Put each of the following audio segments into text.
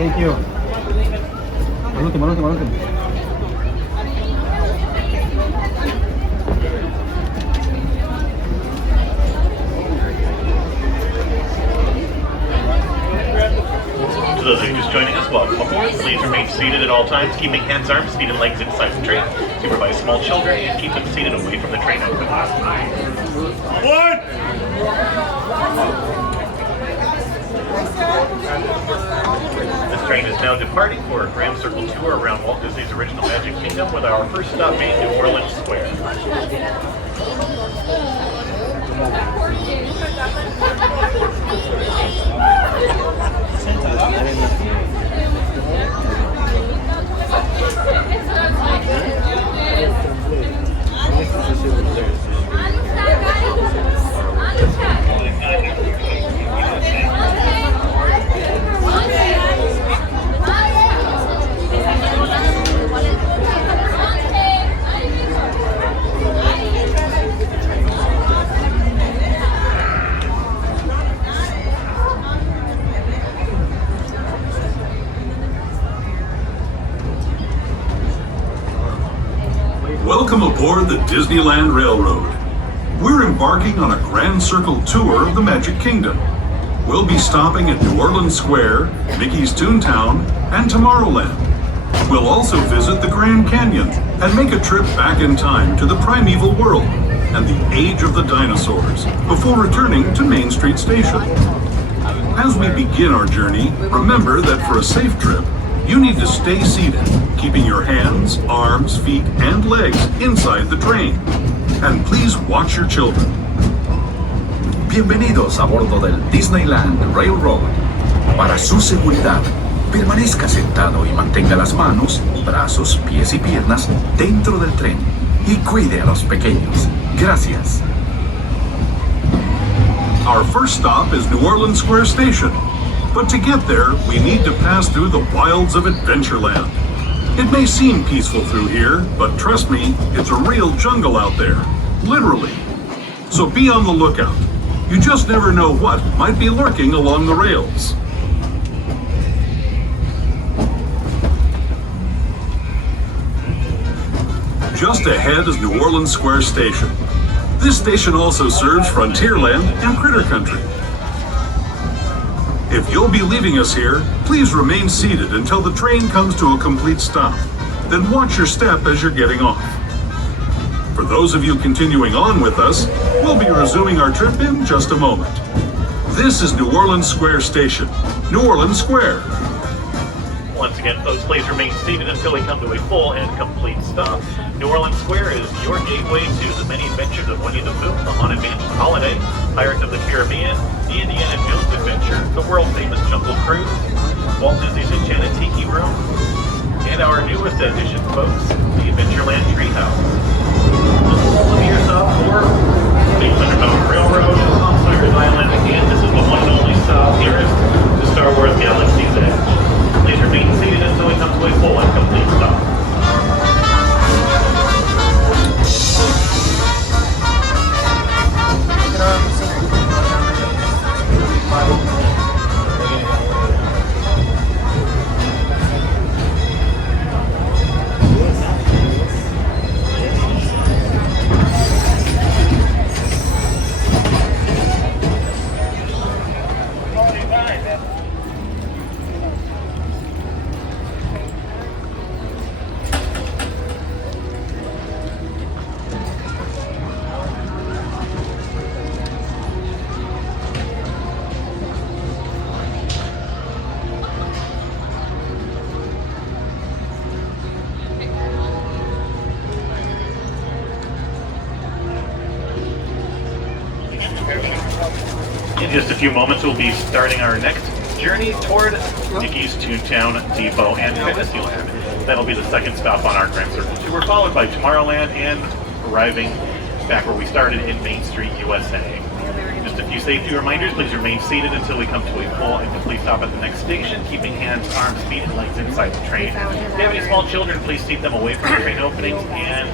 Thank you. Malutin. To those of you just joining us, welcome aboard. Please remain seated at all times, keeping hands, arms, feet, and legs inside the train. Supervise small children and keep them seated away from the train open. What? This train is now departing for a Grand Circle tour around Walt Disney's original Magic Kingdom, with our first stop being New Orleans Square. Welcome aboard the Disneyland Railroad. We're embarking on a Grand Circle tour of the Magic Kingdom. We'll be stopping at New Orleans Square, Mickey's Toontown, and Tomorrowland. We'll also visit the Grand Canyon and make a trip back in time to the Primeval world and the age of the dinosaurs before returning to Main Street Station. As we begin our journey, remember that for a safe trip, you need to stay seated, keeping your hands, arms, feet, and legs inside the train. And please watch your children. Bienvenidos a bordo del Disneyland Railroad. Para su seguridad, permanezca sentado y mantenga las manos, brazos, pies y piernas dentro del tren. Y cuide a los pequeños. Gracias. Our first stop is New Orleans Square Station. But to get there, we need to pass through the wilds of Adventureland. It may seem peaceful through here, but trust me, it's a real jungle out there. Literally. So be on the lookout. You just never know what might be lurking along the rails. Just ahead is New Orleans Square Station. This station also serves Frontierland and Critter Country. If you'll be leaving us here, please remain seated until the train comes to a complete stop. Then watch your step as you're getting off. For those of you continuing on with us, we'll be resuming our trip in just a moment. This is New Orleans Square Station. New Orleans Square. Once again, folks, please remain seated until we come to a full and complete stop. New Orleans Square is your gateway to the many adventures of Winnie the Pooh, the Haunted Mansion Holiday, Pirates of the Caribbean, the Indiana Jones Adventure, the world-famous Jungle Cruise, Walt Disney's Enchanted Tiki Room, and our newest addition, folks, the Adventureland Treehouse. Look yourself for the Underground Railroad, Sawyer Island, and this is the one and only stop here to Star Wars Galaxy's Edge. Please remain seated until we come to a full and complete stop. In just a few moments, we'll be starting our next journey toward Mickey's Toontown, Depot, and Fantasyland. That'll be the second stop on our Grand Circle tour, followed by Tomorrowland and arriving back where we started in Main Street, U.S.A. Just a few safety reminders. Please remain seated until we come to a full and complete stop at the next station, keeping hands, arms, feet, and legs inside the train. If you have any small children, please keep them away from the train openings, and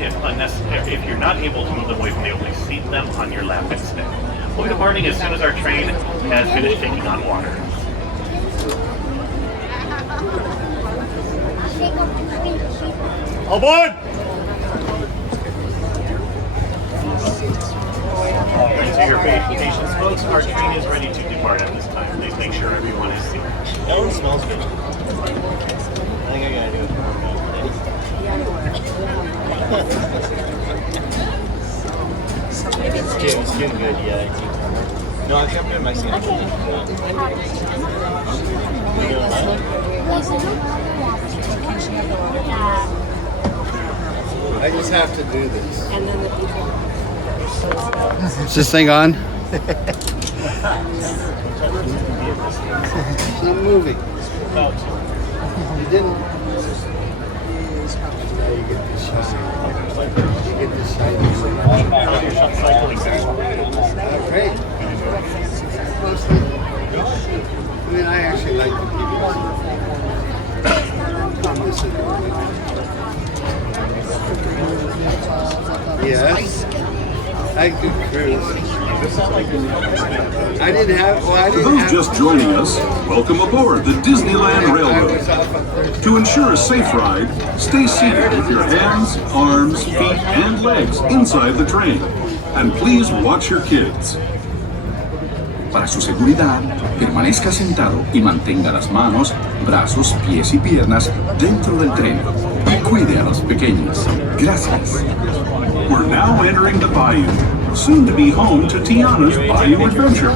if you're not able to move them away from the openings, seat them on your lap instead. We'll be departing as soon as our train has finished taking on water. Aboard! To your patience, folks, our train is ready to depart at this time. Please make sure everyone is seated. That one smells good. I think I gotta do it. It's getting good, yeah. No, I think I'm doing Mexican. I just have to do this. Is this thing on? It's not moving. You didn't. Now you get this shot. You get this shot. Great. Mostly. I mean, I actually like the people. Yes. I could cruise. I didn't have. Well, I For didn't those have. just joining us, welcome aboard the Disneyland I Railroad. was off on Thursday. To ensure a safe ride, stay seated with your hands, arms, feet, and legs inside the train. And please watch your kids. Para su seguridad, permanezca sentado y mantenga las manos, brazos, pies y piernas dentro del tren. Y cuide a los pequeños. Gracias. We're now entering the bayou, soon to be home to Tiana's Bayou Adventure.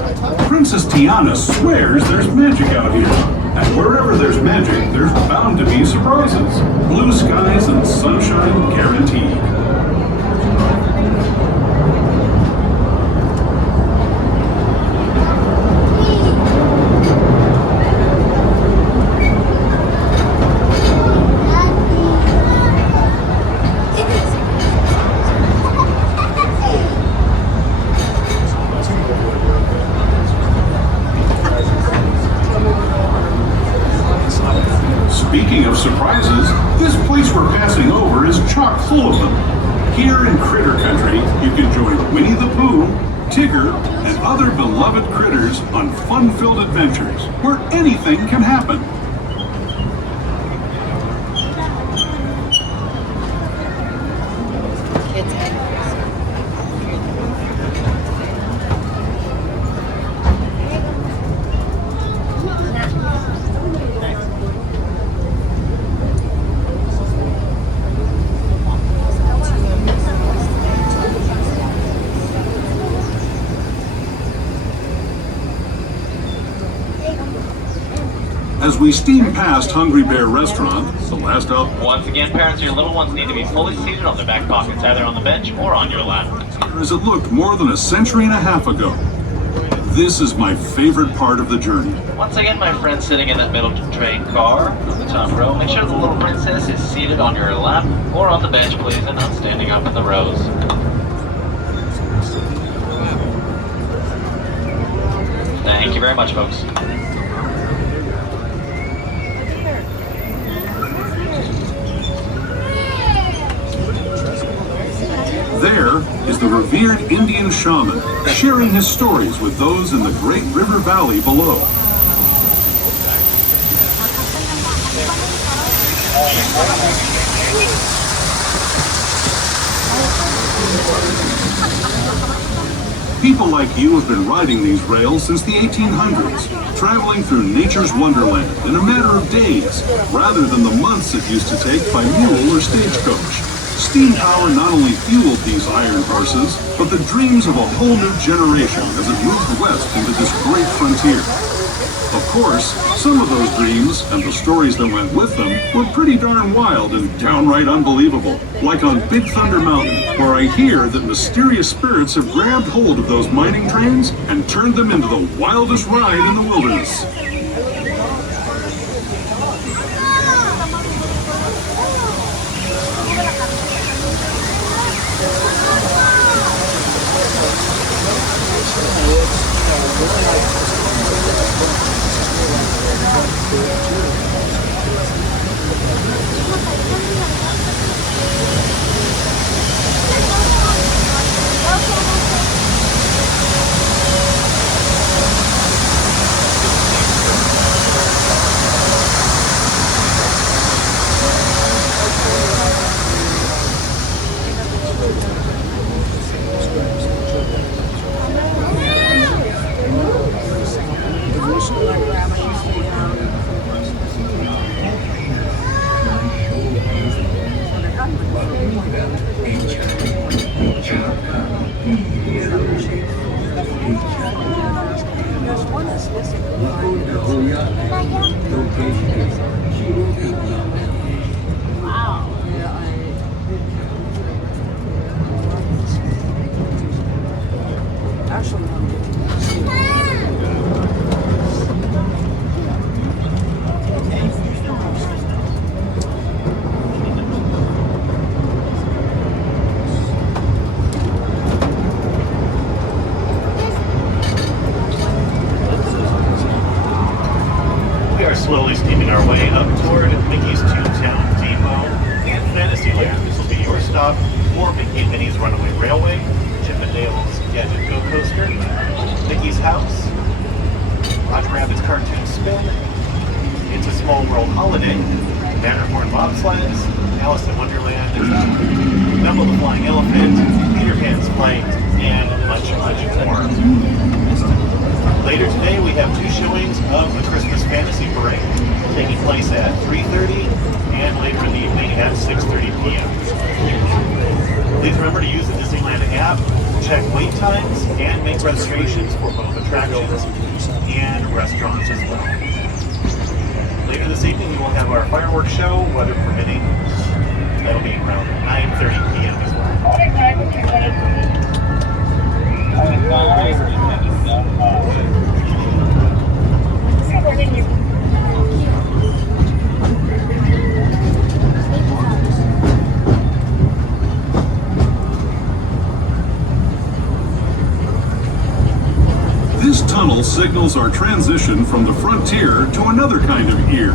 Princess Tiana swears there's magic out here. And wherever there's magic, there's bound to be surprises. Blue skies and sunshine guaranteed. Speaking of surprises, this place we're passing over is chock full of them. Here in Critter Country, you can join Winnie the Pooh, Tigger, and other beloved critters on fun-filled adventures where anything can happen. As we steam past Hungry Bear Restaurant, the last out Once again, parents, your little ones need to be fully seated on their back pockets, either on the bench or on your lap. as it looked more than a century and a half ago. This is my favorite part of the journey. Once again, my friend sitting in that middle train car on the top row, make sure the little princess is seated on your lap or on the bench, please, and not standing up in the rows. Thank you very much, folks. There is the revered Indian shaman, sharing his stories with those in the Great River Valley below. People like you have been riding these rails since the 1800s, traveling through nature's wonderland in a matter of days, rather than the months it used to take by mule or stagecoach. Steam power not only fueled these iron horses, but the dreams of a whole new generation as it moved west into this great frontier. Of course, some of those dreams and the stories that went with them were pretty darn wild and downright unbelievable. Like on Big Thunder Mountain, where I hear that mysterious spirits have grabbed hold of those mining trains and turned them into the wildest ride in the wilderness. There's one that's missing. Wow. Actually, We are slowly steaming our way up toward Mickey's Toontown Depot and Fantasyland. This will be your stop for Mickey and Minnie's Runaway Railway, Chip and Dale's Gadget Go Coaster, Mickey's House, Roger Rabbit's Cartoon Spin, It's a Small World Holiday, Matterhorn Bobsleds, Alice in Wonderland, Dumbo the Flying Elephant, Peter Pan's Flight, and much, much more. Later today, we have two showings of the Christmas Fantasy Parade taking place at 3:30 and later in the evening at 6:30 p.m. Please remember to use the Disneyland app, check wait times, and make reservations for both attractions and restaurants as well. Later this evening, we will have our fireworks show, weather permitting. That'll be around 9:30 p.m. as well. This tunnel signals our transition from the frontier to another kind of ear,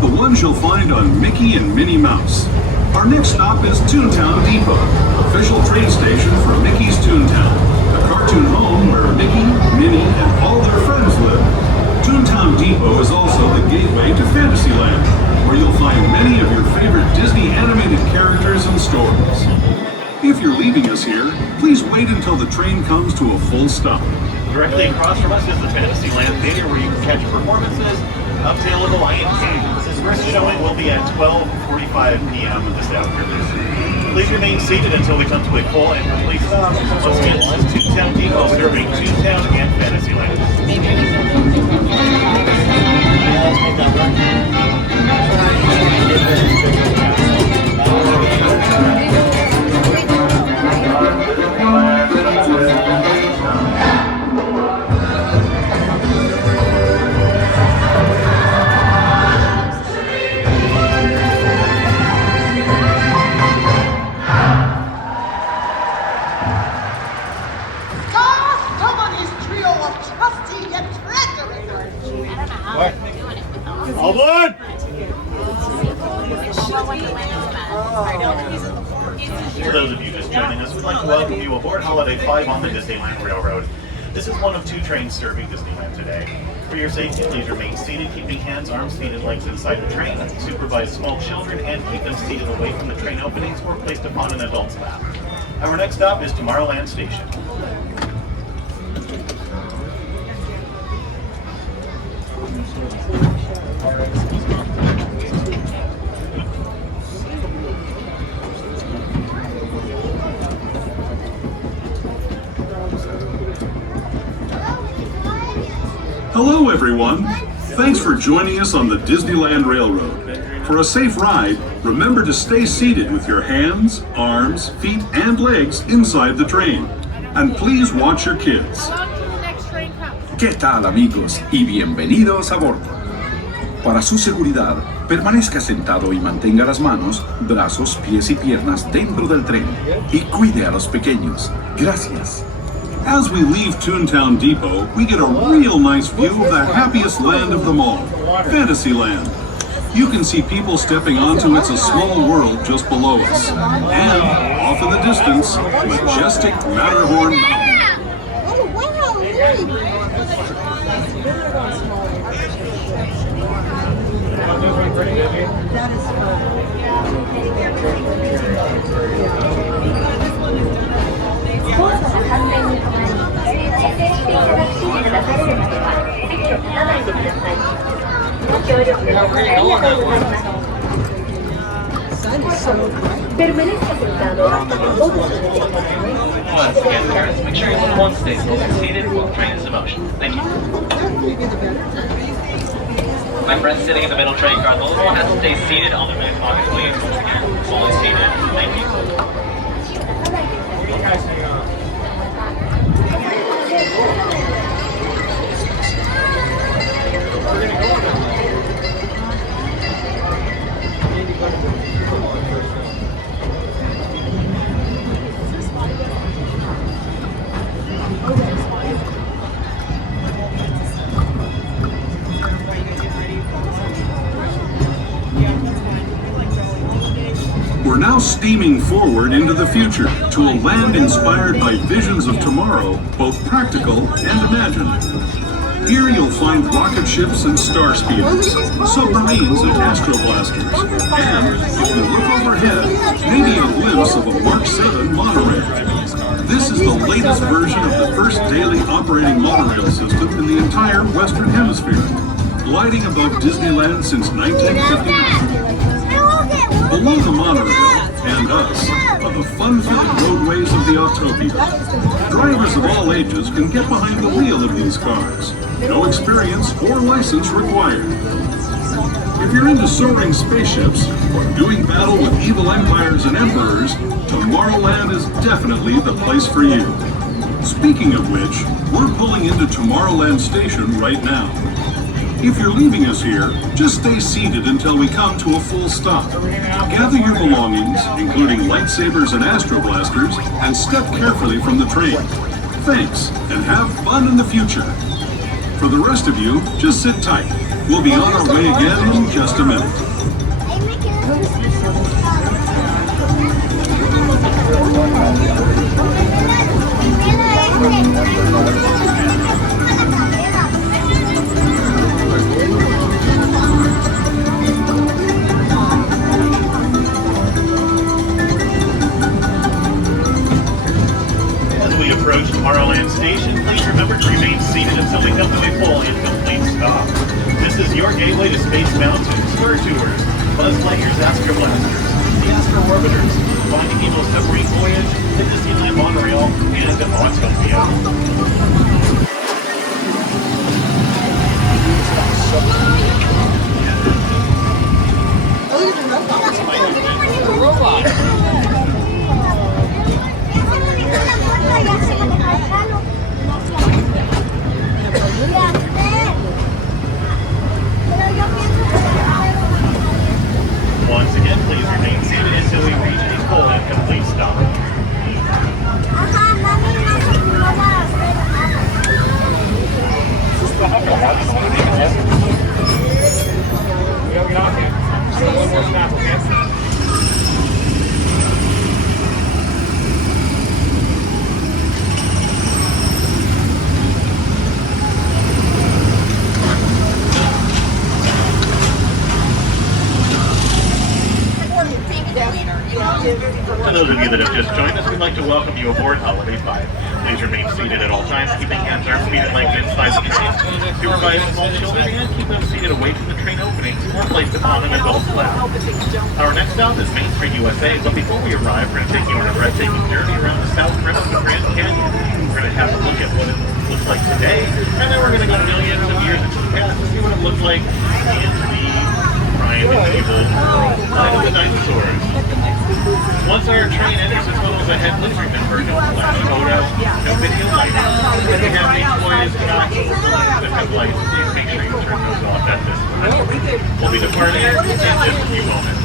the ones you'll find on Mickey and Minnie Mouse. Our next stop is Toontown Depot, official train station for Mickey's Toontown, the cartoon home where Mickey, Minnie, and all their friends live. Toontown Depot is also the gateway to Fantasyland, where you'll find many of your favorite Disney animated characters and stories. If you're leaving us here, please wait until the train comes to a full stop. Directly across from us is the Fantasyland Theater, where you can catch performances of Tale of the Lion King. This first showing will be at 12:45 p.m. this afternoon. Please remain seated until we come to a full and complete stop. Once again, this is Toontown Depot serving Toontown and Fantasyland. All aboard! For those of you just joining us, we'd like to welcome you aboard Holiday 5 on the Disneyland Railroad. This is one of two trains serving Disneyland today. For your safety, please remain seated, keeping hands, arms, feet, and legs inside the train. Supervise small children and keep them seated away from the train openings or placed upon an adult's lap. Our next stop is Tomorrowland Station. Hello, everyone. Thanks for joining us on the Disneyland Railroad. For a safe ride, remember to stay seated with your hands, arms, feet, and legs inside the train. And please watch your kids. ¿Qué tal, amigos? Y bienvenidos a bordo. Para su seguridad, permanezca sentado y mantenga las manos, brazos, pies y piernas dentro del tren. Y cuide a los pequeños. Gracias. As we leave Toontown Depot, we get a real nice view of the happiest land of them all, Fantasyland. You can see people stepping onto It's a Small World just below us. And, off in the distance, majestic Matterhorn Mountain. Oh, wow, really? that is fun. Sun is so bright. Permanezca sentado hasta que todos Once again, parents, make sure your little one stays fully seated while the train is in motion. Thank you. My friend sitting in the middle train car, the little one has to stay seated on the main box, please. Once again, fully seated. Thank you. We're now steaming forward into the future to a land inspired by visions of tomorrow, both practical and imagined. Here you'll find rocket ships and star speeders, submarines and astroblasters, and, if you look overhead, maybe a glimpse of a Mark 7 monorail. This is the latest version of the first daily operating monorail system in the entire Western Hemisphere, gliding above Disneyland since 1959. Below the monorail, and us, are the fun-filled roadways of the Autopia. Drivers of all ages can get behind the wheel of these cars. No experience or license required. If you're into soaring spaceships or doing battle with evil empires and emperors, Tomorrowland is definitely the place for you. Speaking of which, we're pulling into Tomorrowland Station right now. If you're leaving us here, just stay seated until we come to a full stop. Gather your belongings, including lightsabers and astroblasters, and step carefully from the train. Thanks, and have fun in the future. For the rest of you, just sit tight. We'll be on our way again in just a minute. As we approach Tomorrowland Station, please remember to remain seated until we come to a full and complete stop. This is your gateway to Space Mountain, Star Tours, Buzz Lightyear's Astro Blasters, the Astro Orbiters, Finding Nemo's Submarine Voyage, the Disneyland Monorail, and Autopia. The robot. Once again, please remain seated until we reach a full and complete stop. We don't get off yet. So one more stop, okay? To those of you that have just joined us, we'd like to welcome you aboard Holiday 5. Please remain seated at all times, keeping hands, arms, feet, and legs inside the train. Supervise small children and keep them seated away from the train openings or placed upon an adult's lap. Our next stop is Main Street, U.S.A., but before we arrive, we're going to take you on a breathtaking journey around the south rim of the Grand Canyon. We're going to have a look at what it looks like today, and then we're going to go millions of years into the past to see what it looked like in the primeval world of the dinosaurs. Once our train enters the tunnels ahead, please remember no flash photos, no video lighting. If you have any toys, that have lights, please make sure you turn those off at this time. We'll be departing in just a few moments.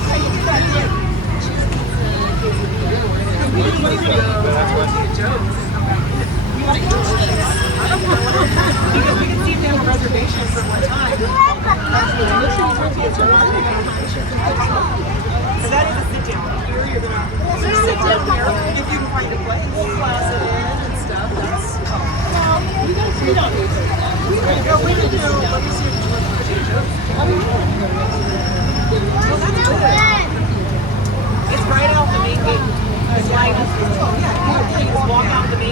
Because we can see if they have a reservation for one time. So that is a sit down. Here you're gonna just sit down here. If you can find a place, closet in and stuff. That's we don't see it on YouTube. We can do. Let me see if it's right out the main gate. It's like, yeah, you just walk out the main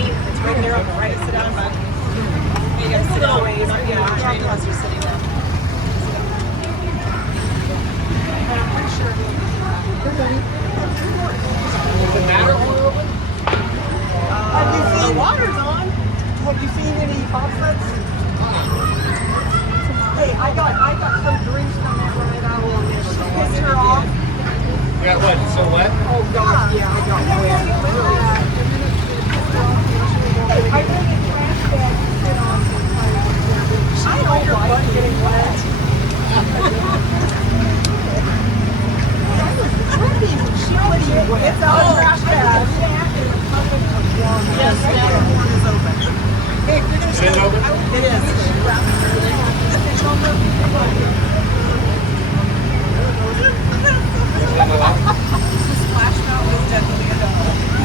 Splash Mountain is definitely a no.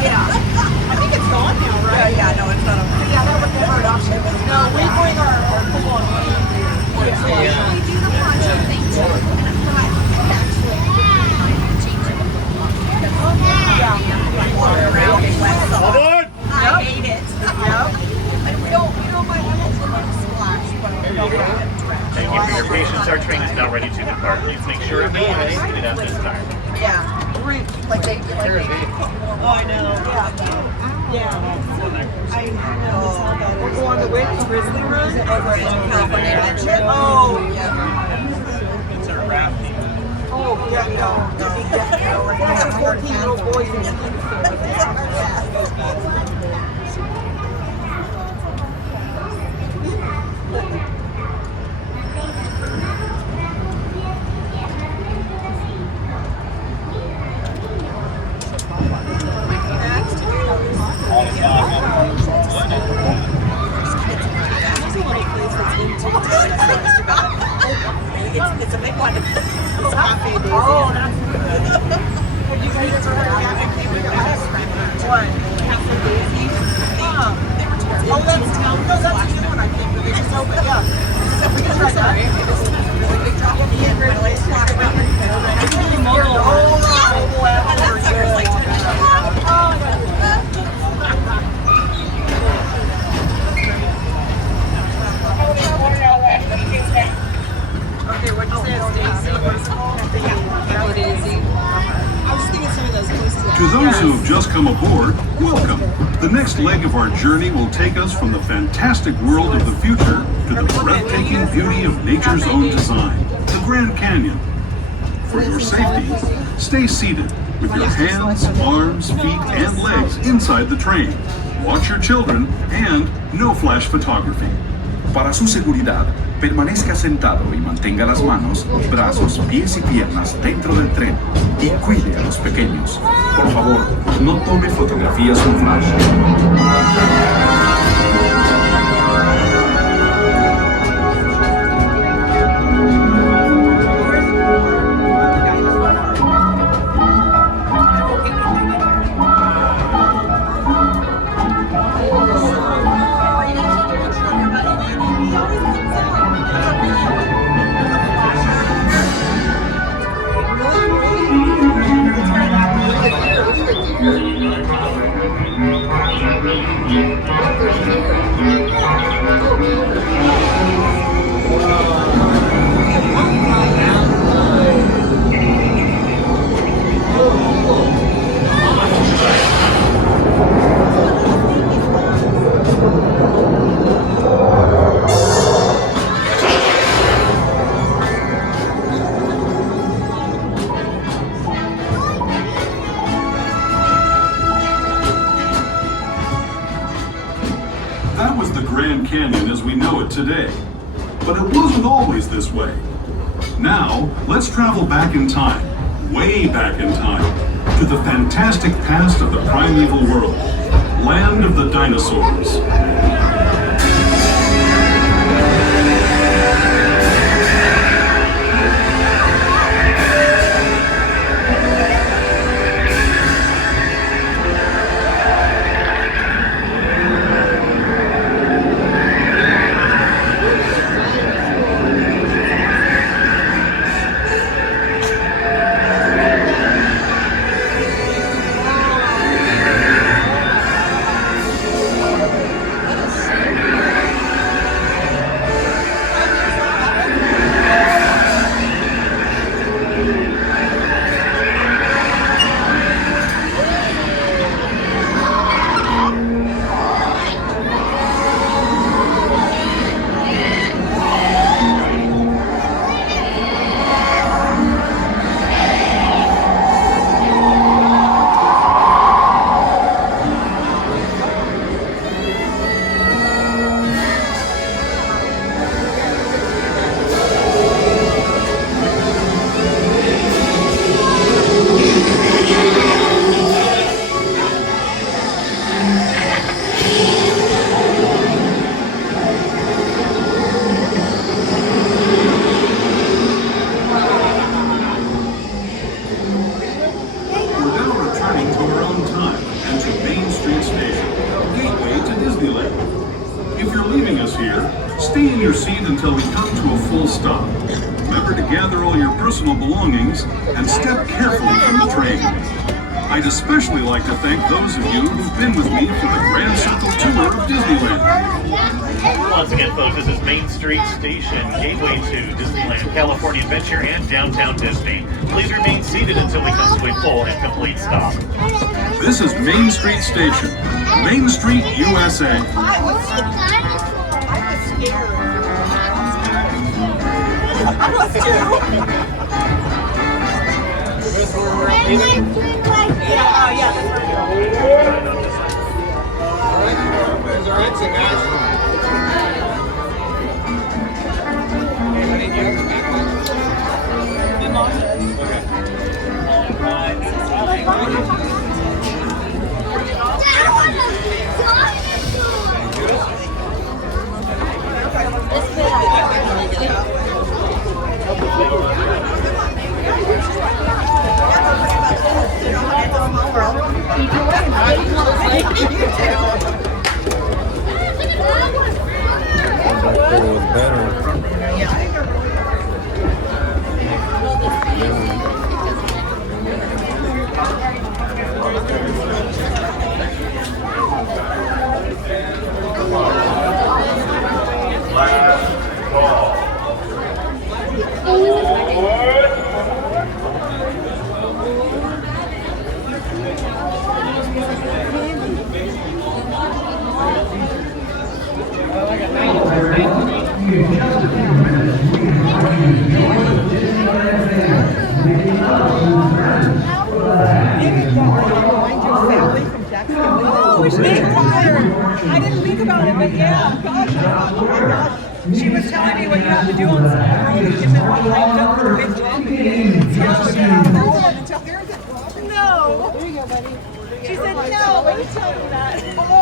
Yeah. I think it's gone now, right? Yeah, no, it's not over. Yeah, that was never an option. No, we bring our full on money. We do the poncho thing too, and I thought actually change it. Walking around in West Side. Aboard! I hate it. Yep. And we don't mind when it's a little splash, but we don't mind it. Thank you for your patience. Our train is now ready to depart. Please make sure everyone is seated at this time. Yeah. Like they oh, I know. Yeah. Yeah. I know. We're going to which Grizzly Run? California Adventure. Oh, yeah. It's a rafting. Oh, yeah, no. We're going to have 14-year-old boys in It's a big one. It's Cafe Daisy. Oh, that's good. Have you guys ever heard of Cafe Daisy? What? Cafe Daisy. Oh, that's Toontown. No, that's a new one. I think, but they just opened up. So we can try that. This is a really big drop in the end. My legs walk around. It's really mobile. Oh, mobile app. And that sucker's like $10. Okay, what'd you say? Stacy? Cafe Daisy. I was thinking some of those places. To those who have just come aboard, welcome. The next leg of our journey will take us from the fantastic world of the future to the breathtaking beauty of nature's own design, the Grand Canyon. For your safety, stay seated with your hands, arms, feet, and legs inside the train. Watch your children and no flash photography. Para su seguridad, permanezca sentado y mantenga las manos, brazos, pies y piernas dentro del tren y cuide a los pequeños. Por favor, no tome fotografías con flash. That was the Grand Canyon as we know it today. But it wasn't always this way. Now, let's travel back in time, way back in time, to the fantastic past of the primeval world, land of the dinosaurs. here, stay in your seat until we come to a full stop. Remember to gather all your personal belongings and step carefully from the train. I'd especially like to thank those of you who've been with me for the Grand Circle Tour of Disneyland. Once again, folks, this is Main Street Station, gateway to Disneyland, California Adventure, and Downtown Disney. Please remain seated until we come to a full and complete stop. This is Main Street Station, Main Street, U.S.A. I was scared. I was too. Yeah, yeah, that's right. There's our exit, guys. Oh, it's Nick Fire. I didn't think about it, but yeah, gosh, I thought, oh my gosh. She was telling me what you have to do on Saturday. You get them hyped up for the big day. Scare the shit out of everyone and tell her that. No. There you go, buddy. She said, no, let me tell you that.